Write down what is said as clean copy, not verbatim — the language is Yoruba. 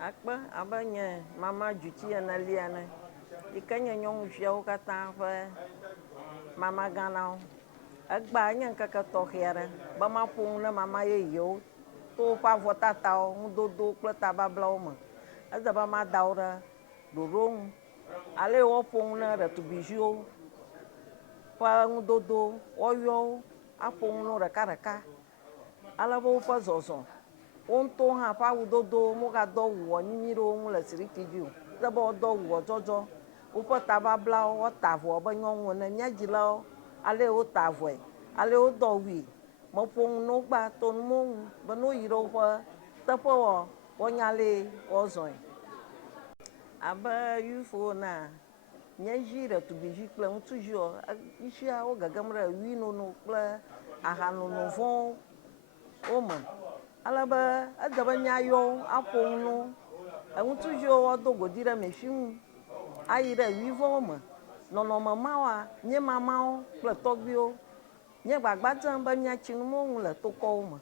Akpa abanye mama juti na liane ikanya nyong fiao kata fa mama ganao agba nya kaka tohiara ba ma pung na mama ye yo to pa vota tao dodo klata bablau ma azaba ma daura do rong ale o pung na da tu bijou pa dodo oyo apung no raka ala bo pa zozo onto ha pa udodo mo ga do wo nyimiro mu la sirikiju da bo do wo jojo o pa taba bla o tavo ba nyonwo na nyagila ale o tavo ale o do wi mo pon no gba to mo ba no yiro pa ta po o nyale o zon aba yufo na nyajira tu biji kla ntujo ishia o gagamra wi no kla ahanu no von o mo alaba adaba nyayo aponu awutujo odogo dira mefin ayira wivo mo nono mama wa nye mama o ple togbio nye gbagbatan ba nya chinmo le toko mo